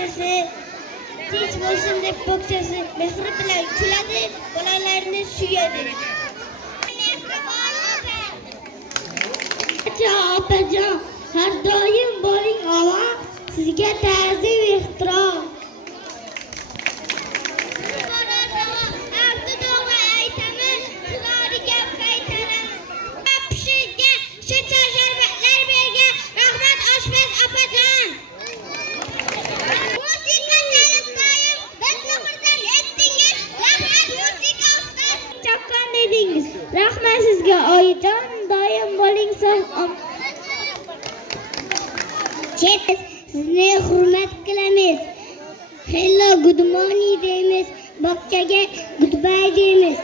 bog'chasi tinch bo'lsin deb bog'chasi mehri bilan kuladi, bolalarni suyadi. Opajon, har doim bo'ling omon, sizga ta'zim ehtirom. Rahmat sizga oyijon, doim bo'ling sog'. Sizni hurmat qilamiz. Hello, good morning deymiz. Bog'chaga goodbye deymiz.